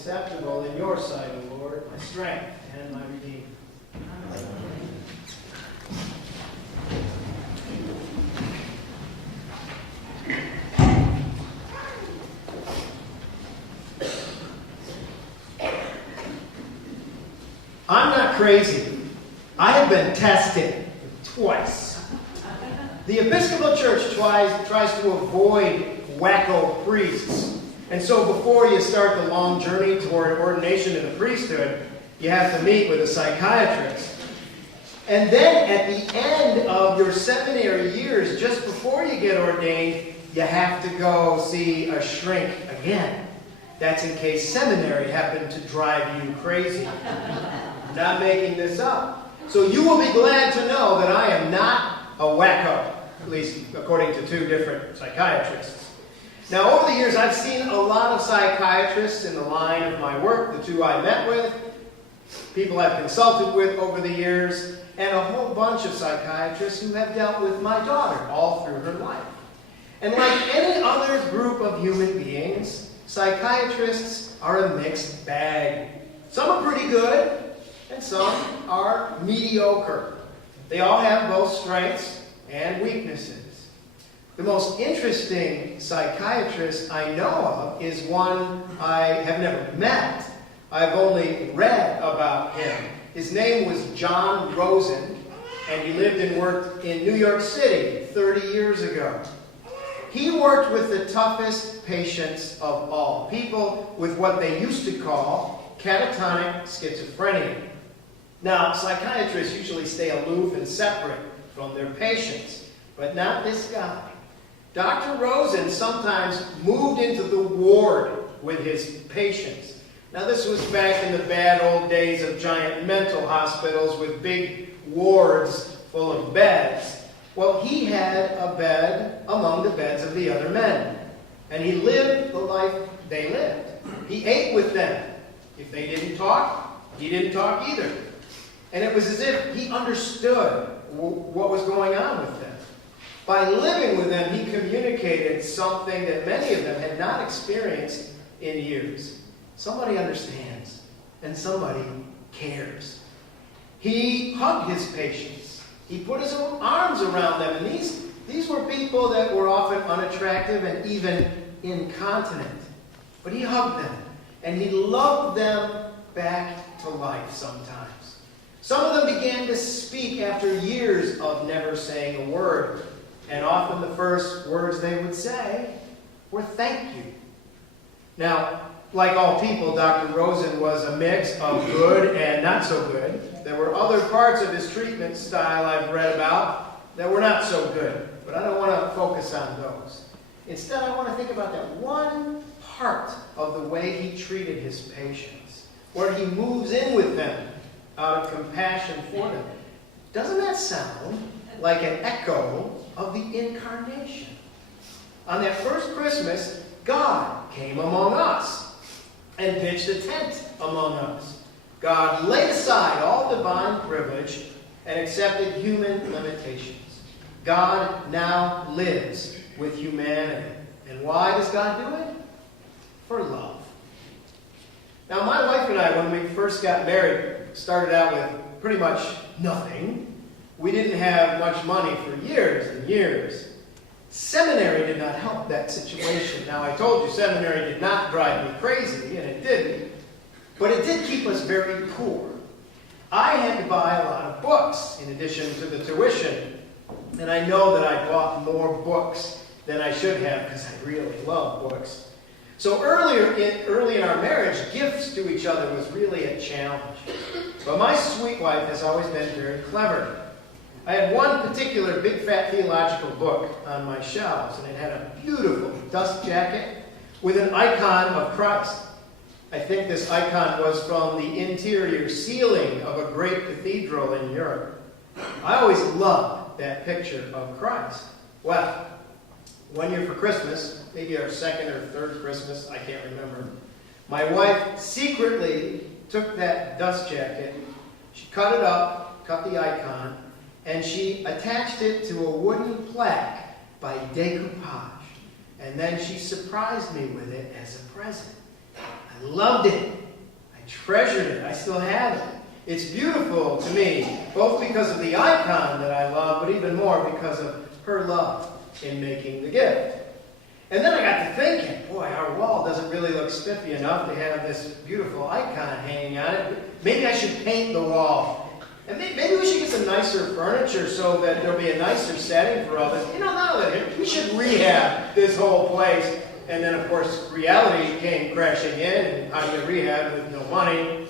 acceptable in your sight, O Lord, my strength and my redeemer. I'm not crazy. I have been tested twice. The Episcopal Church tries to avoid wacko priests. And so before you start the long journey toward ordination in the priesthood, you have to meet with a psychiatrist. And then at the end of your seminary years, just before you get ordained, you have to go see a shrink again. That's in case seminary happened to drive you crazy. I'm not making this up. So you will be glad to know that I am not a wacko, at least according to two different psychiatrists. Now, over the years, I've seen a lot of psychiatrists in the line of my work, the two I met with, people I've consulted with over the years, and a whole bunch of psychiatrists who have dealt with my daughter all through her life. And like any other group of human beings, psychiatrists are a mixed bag. Some are pretty good, and some are mediocre. They all have both strengths and weaknesses. The most interesting psychiatrist I know of is one I have never met. I've only read about him. His name was John Rosen, and he lived and worked in New York City 30 years ago. He worked with the toughest patients of all, people with what they used to call catatonic schizophrenia. Now, psychiatrists usually stay aloof and separate from their patients, but not this guy. Dr. Rosen sometimes moved into the ward with his patients. Now, this was back in the bad old days of giant mental hospitals with big wards full of beds. Well, he had a bed among the beds of the other men, and he lived the life they lived. He ate with them. If they didn't talk, he didn't talk either. And it was as if he understood what was going on with them. By living with them, he communicated something that many of them had not experienced in years. Somebody understands, and somebody cares. He hugged his patients. He put his own arms around them, and these were people that were often unattractive and even incontinent. But he hugged them, and he loved them back to life sometimes. Some of them began to speak after years of never saying a word. And often the first words they would say were thank you. Now, like all people, Dr. Rosen was a mix of good and not so good. There were other parts of his treatment style I've read about that were not so good. But I don't want to focus on those. Instead, I want to think about that one part of the way he treated his patients, where he moves in with them out of compassion for them. Doesn't that sound like an echo of the Incarnation? On that first Christmas, God came among us and pitched a tent among us. God laid aside all divine privilege and accepted human limitations. God now lives with humanity. And why does God do it? For love. Now, my wife and I, when we first got married, started out with pretty much nothing. We didn't have much money for years and years. Seminary did not help that situation. Now, I told you seminary did not drive me crazy, and it didn't. But it did keep us very poor. I had to buy a lot of books in addition to the tuition. And I know that I bought more books than I should have because I really love books. So early in our marriage, gifts to each other was really a challenge. But my sweet wife has always been very clever. I had one particular big fat theological book on my shelves, and it had a beautiful dust jacket with an icon of Christ. I think this icon was from the interior ceiling of a great cathedral in Europe. I always loved that picture of Christ. Well, one year for Christmas, maybe our second or third Christmas, I can't remember, my wife secretly took that dust jacket, she cut it up, cut the icon, and she attached it to a wooden plaque by decoupage. And then she surprised me with it as a present. I I loved it. I treasured it. I still have it. It's beautiful to me, both because of the icon that I love, but even more because of her love in making the gift. And then I got to thinking, boy, our wall doesn't really look spiffy enough to have this beautiful icon hanging on it. Maybe I should paint the wall. And maybe we should get some nicer furniture so that there'll be a nicer setting for all this. Now that we should rehab this whole place. And then, of course, reality came crashing in, and I did rehab with no money.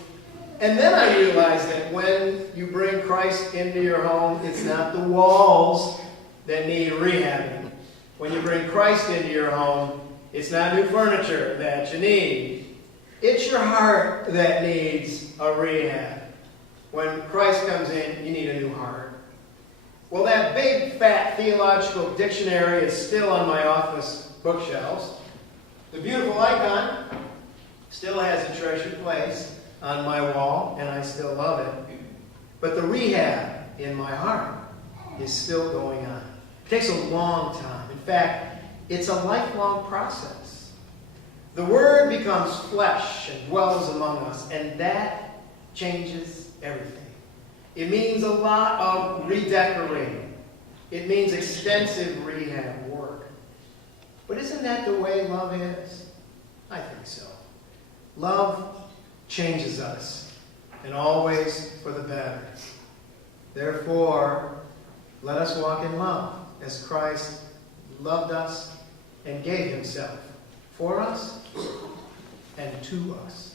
And then I realized that when you bring Christ into your home, it's not the walls that need rehabbing. When you bring Christ into your home, it's not new furniture that you need. It's your heart that needs a rehab. When Christ comes in, you need a new heart. Well, that big, fat theological dictionary is still on my office bookshelves. The beautiful icon still has a treasured place on my wall, and I still love it. But the rehab in my heart is still going on. It takes a long time. In fact, it's a lifelong process. The Word becomes flesh and dwells among us, and that changes everything. It means a lot of redecorating. It means extensive rehab work. But isn't that the way love is? I think so. Love changes us, and always for the better. Therefore, let us walk in love as Christ loved us and gave himself for us and to us.